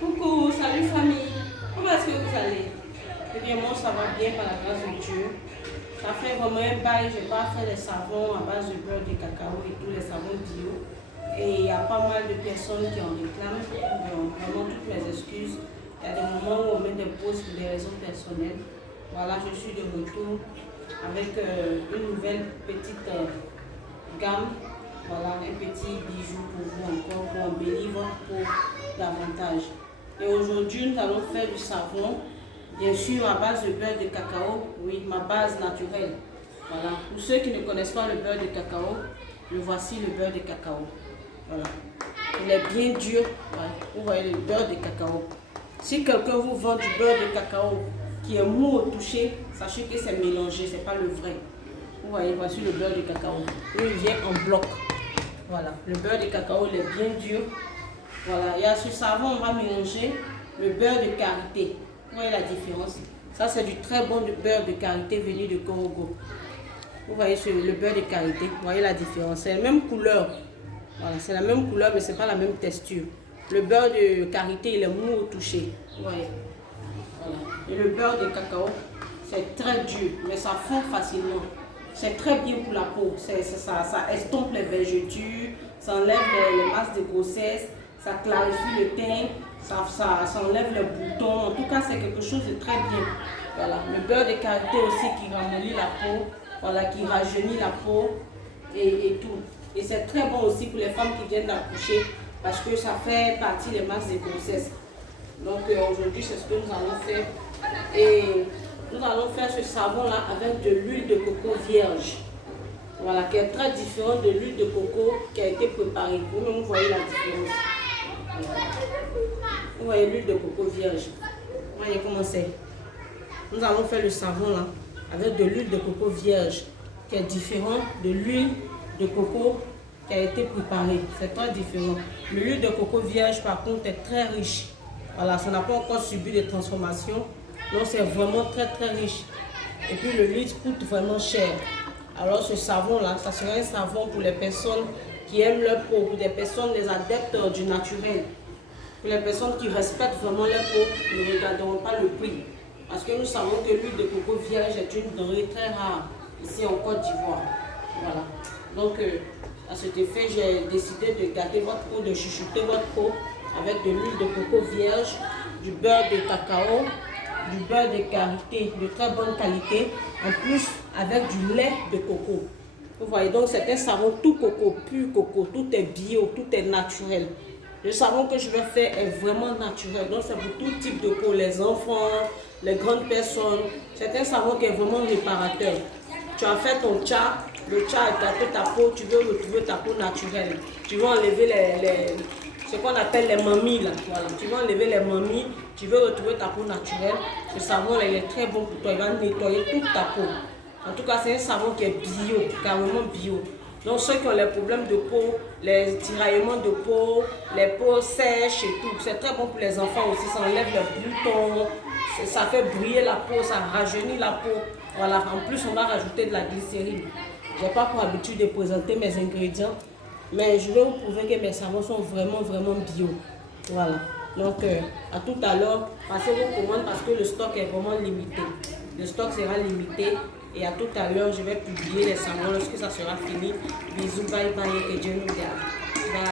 Coucou, salut famille. Comment est-ce que vous allez? Eh bien, moi ça va bien par la grâce de Dieu. Ça fait vraiment un bail, je n'ai pas fait les savons à base de beurre de cacao et tous les savons bio. Et il y a pas mal de personnes qui en réclament. Donc, vraiment toutes mes excuses. Il y a des moments où on met des pauses pour des raisons personnelles. Voilà, je suis de retour avec une nouvelle petite gamme. Voilà, un petit bijou pour vous encore, pour embellir votre peau davantage. Et aujourd'hui, nous allons faire du savon, bien sûr à base de beurre de cacao, oui, ma base naturelle. Voilà, pour ceux qui ne connaissent pas le beurre de cacao, le voici le beurre de cacao. Voilà, il est bien dur, ouais. Vous voyez le beurre de cacao. Si quelqu'un vous vend du beurre de cacao qui est mou au toucher, sachez que c'est mélangé, c'est pas le vrai. Vous voyez, voici le beurre de cacao. Lui, il vient en bloc. Voilà, le beurre de cacao, il est bien dur. Voilà, et à ce savon, on va mélanger le beurre de karité. Vous voyez la différence? Ça, c'est du très bon beurre de karité venu de Congo. Vous voyez le beurre de karité, vous voyez la différence? C'est la même couleur. Voilà, c'est la même couleur, mais c'est pas la même texture. Le beurre de karité, il est mou au toucher. Vous voyez? Voilà. Et le beurre de cacao, c'est très dur, mais ça fond facilement. C'est très bien pour la peau. Ça estompe les vergetures, ça enlève les masses de grossesse, ça clarifie le teint, ça enlève les boutons. En tout cas, c'est quelque chose de très bien. Voilà. Le beurre de karité aussi qui ramollit la peau, voilà, qui rajeunit la peau et tout. Et c'est très bon aussi pour les femmes qui viennent d'accoucher parce que ça fait partie des masses de grossesse. Donc aujourd'hui, c'est ce que nous allons faire. Et nous allons faire ce savon-là avec de l'huile de coco vierge. Voilà, qui est très différente de l'huile de coco qui a été préparée. Vous voyez la différence. Vous voyez l'huile de coco vierge. Voyez comment c'est. Nous allons faire le savon là avec de l'huile de coco vierge qui est différente de l'huile de coco qui a été préparée. C'est très différent. L'huile de coco vierge par contre est très riche. Voilà, ça n'a pas encore subi de transformation. Donc c'est vraiment très très riche. Et puis le litre coûte vraiment cher. Alors ce savon là, ça serait un savon pour les personnes qui aiment leur peau, pour des personnes, les adeptes du naturel. Pour les personnes qui respectent vraiment leur peau, ne regarderont pas le prix. Parce que nous savons que l'huile de coco vierge est une denrée très rare ici en Côte d'Ivoire. Voilà. Donc à cet effet, j'ai décidé de garder votre peau, de chouchouter votre peau avec de l'huile de coco vierge, du beurre de cacao, du beurre de karité de très bonne qualité, en plus avec du lait de coco. Vous voyez, donc c'est un savon tout coco, pur coco, tout est bio, tout est naturel. Le savon que je vais faire est vraiment naturel, donc c'est pour tout type de peau, les enfants, les grandes personnes. C'est un savon qui est vraiment réparateur. Tu as fait ton tcha, le tcha a gâté ta peau, tu veux retrouver ta peau naturelle. Tu veux enlever ce qu'on appelle les mamies là, voilà. Tu vas enlever les mamies, tu veux retrouver ta peau naturelle. Ce savon là, il est très bon pour toi, il va nettoyer toute ta peau. En tout cas, c'est un savon qui est bio, carrément bio. Donc ceux qui ont les problèmes de peau, les tiraillements de peau, les peaux sèches et tout, c'est très bon pour les enfants aussi, ça enlève les boutons, ça fait briller la peau, ça rajeunit la peau. Voilà, en plus on va rajouter de la glycérine. Je n'ai pas pour habitude de présenter mes ingrédients. Mais je vais vous prouver que mes savons sont vraiment bio. Voilà. Donc, à tout à l'heure, passez vos commandes parce que le stock est vraiment limité. Le stock sera limité. Et à tout à l'heure, je vais publier les savons lorsque ça sera fini. Bisous, bye bye et que Dieu nous garde.